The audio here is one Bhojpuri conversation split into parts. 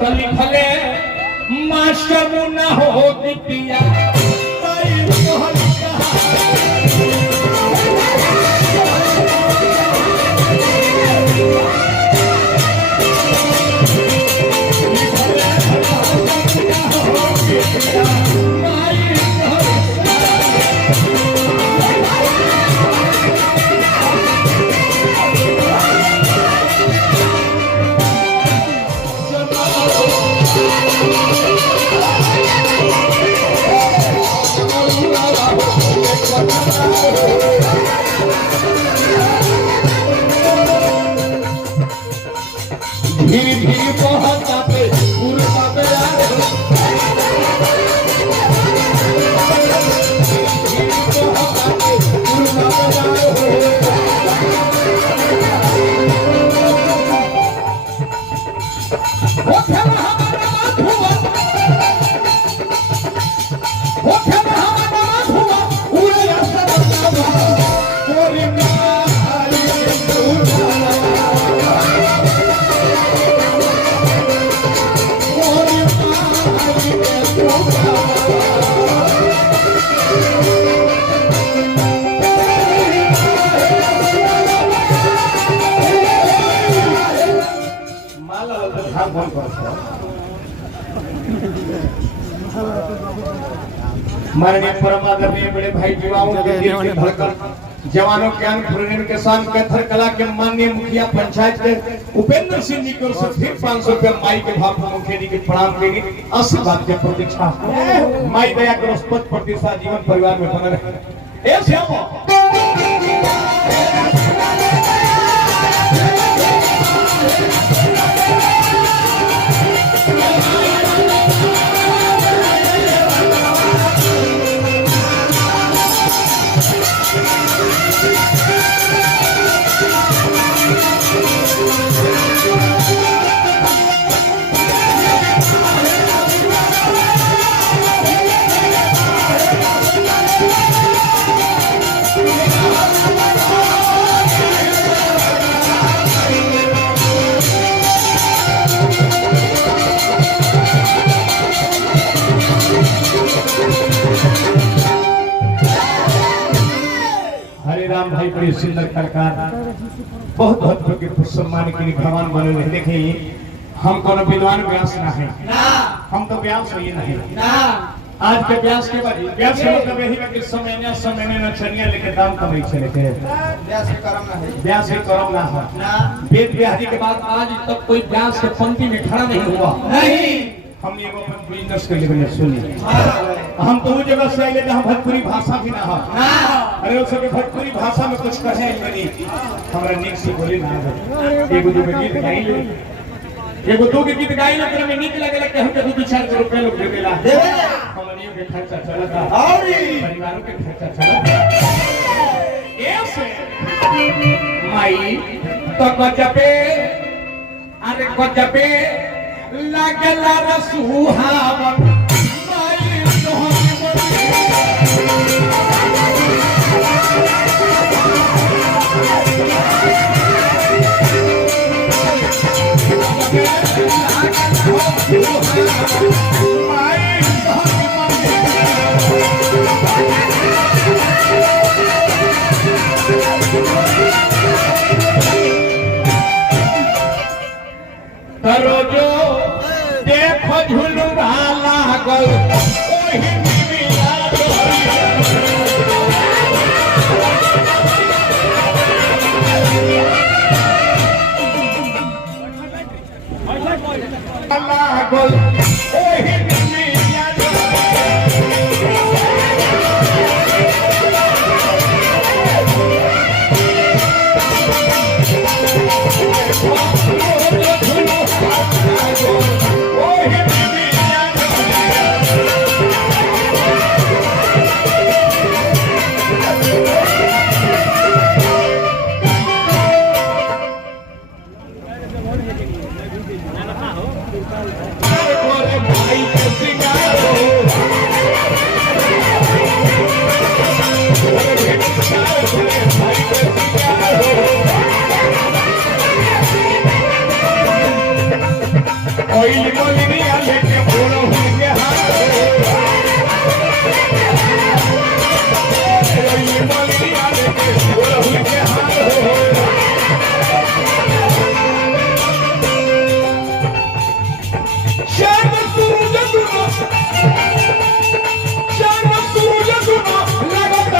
तली भले मास्टर मुन्ना हो दितिया भाई तोहर धीरे धीरे बहुत आते पूरे पापे माननीय परम आदरणीय बड़े भाई युवाओं के दिल की धड़कन जवानों के अंग प्रेरण के साथ कैथर कला के माननीय मुखिया पंचायत के उपेंद्र सिंह जी की ओर से फिर 500 रुपया माई के भाव मुखिया जी के प्रणाम करेंगे। आशीर्वाद के प्रतीक्षा माई दया करो 5% जीवन परिवार में बना रहे। राम भाई बड़े सुंदर कलाकार बहुत बहुत के सम्मान के भगवान बने रहे। देखिए हम कोनो विद्वान व्यास ना है ना, हम तो व्यास ही नहीं ना। आज के व्यास के बाद व्यास के मतलब यही है कि समय ने नचनिया लेके दाम कमाई चले के व्यास के कर्म ना है, व्यास के कर्म ना है ना। वेद बिहारी के बाद आज तक कोई व्यास के पंक्ति में खड़ा नहीं हुआ नहीं। हम ये अपन बिजनेस के लिए सुनी हम तो वो जगह से आए जहां भोजपुरी भाषा भी ना हो ना। अरे उस के भोजपुरी भाषा में कुछ कहे नहीं हमरा नीक से बोली ना एगो दो गीत गाई ले एगो दो गीत गाई ले तेरे में नीक लगेला कि हम के 2-4 रुपए लोग देवेला हमनियों के खर्चा चलता और परिवारों के खर्चा चलता ऐसे माई तो गजबे अरे गजबे लागला रसूहावन माई करो जो देखो झुलुआ लागल ओही मिला लागल ओही मिला ओइल मोलिनिया लेके बोलो के हाथ ओइल मोलिनिया लेके बोलो के हाथ शाम सूरज दुनो लगत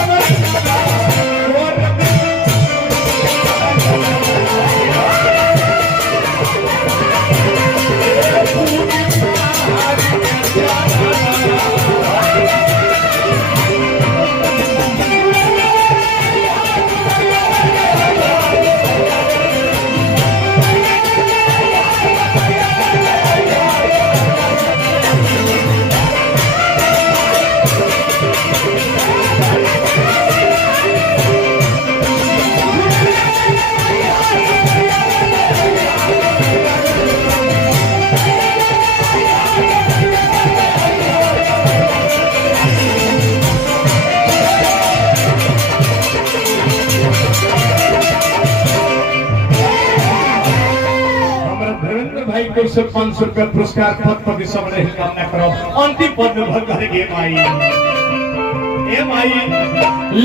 भाई को से 500 रुपया पुरस्कार पद पर सब रहे कामना करो अंतिम पद में भर करेंगे माई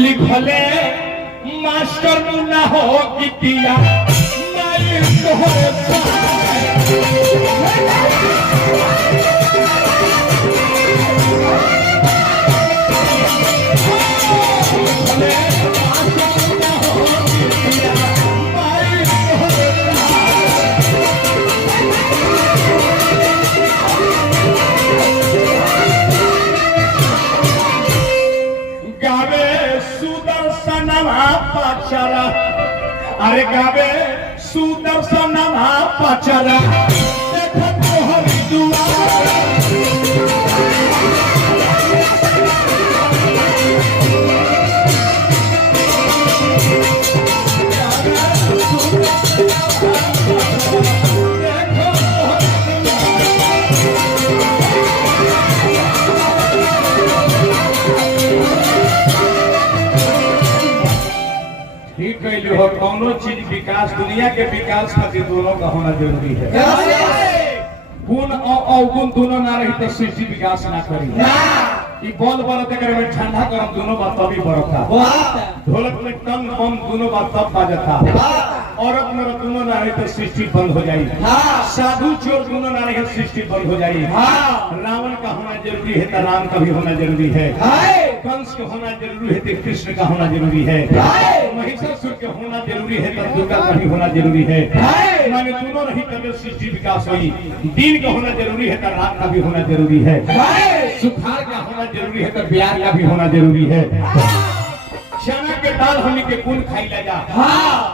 लिखले मास्टर मुन्ना हो कितिया माई तोहरे पाचारा अरे गावे सुदर्शन पाचारा देखो तोहरी दुआरा हो कौनो चीज विकास दुनिया के विकास खातिर दोनों का होना जरूरी है गुण और अवगुण दोनों ना रही तो सृष्टि विकास ना करी बॉल बढ़ते करे में ठंडा गरम दोनों बात तभी बढ़ता ढोलक में टन बम दोनों बात तब बाजता औरत में दोनों ना रही तो सृष्टि बंद हो जाएगी साधु चोर दोनों ना रही सृष्टि बंद हो जाएगी रावण का होना जरूरी है तो राम का भी होना जरूरी है कंस का होना जरूरी है तो कृष्ण का होना जरूरी है महिषासुर के होना जरूरी है तो दुर्गा का भी होना जरूरी है माने दोनों रही तब सृष्टि विकास हुई दिन का होना जरूरी है तो रात का भी होना जरूरी है सुखार का होना जरूरी है तो प्यार का भी होना जरूरी है चना के दाल हमनी के गुण खाई ले जा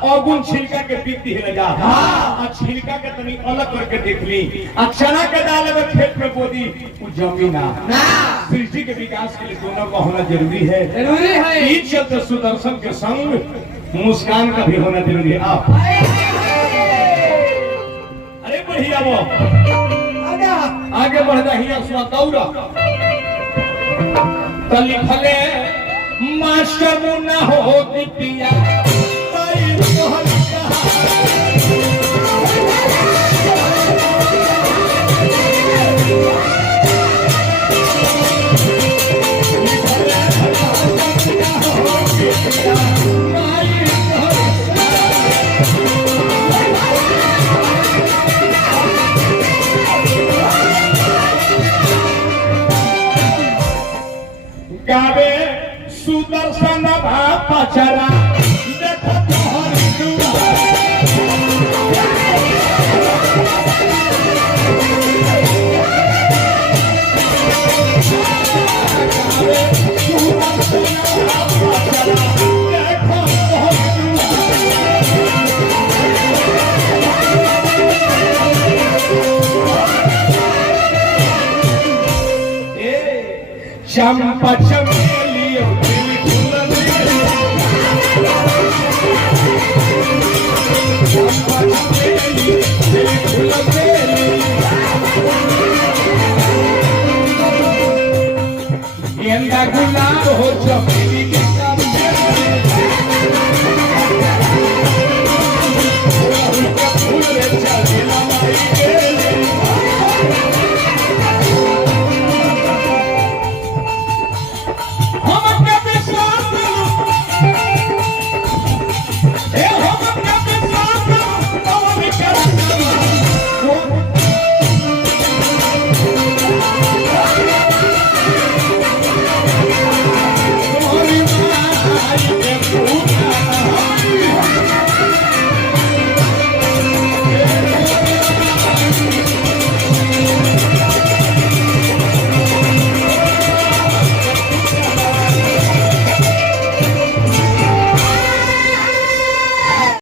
और गुण छिलका के पीती है ले जा और छिलका के तनी अलग करके देख ली और चना के दाल अगर खेत में बोदी वो जमीन ना सृष्टि के विकास के लिए दोनों का होना जरूरी है इस चलते सुदर्शन के संग मुस्कान का भी होना जरूरी है आप अरे बढ़िया वो आगे बढ़ जाइए दौड़ा तो लिखले मास्टर मुन्ना हो कितिया माई तोहरी गावे सुदर्शन पाचारा देखो तोहरी दुआरा चंपा चमेली गेंदा गुलाब हो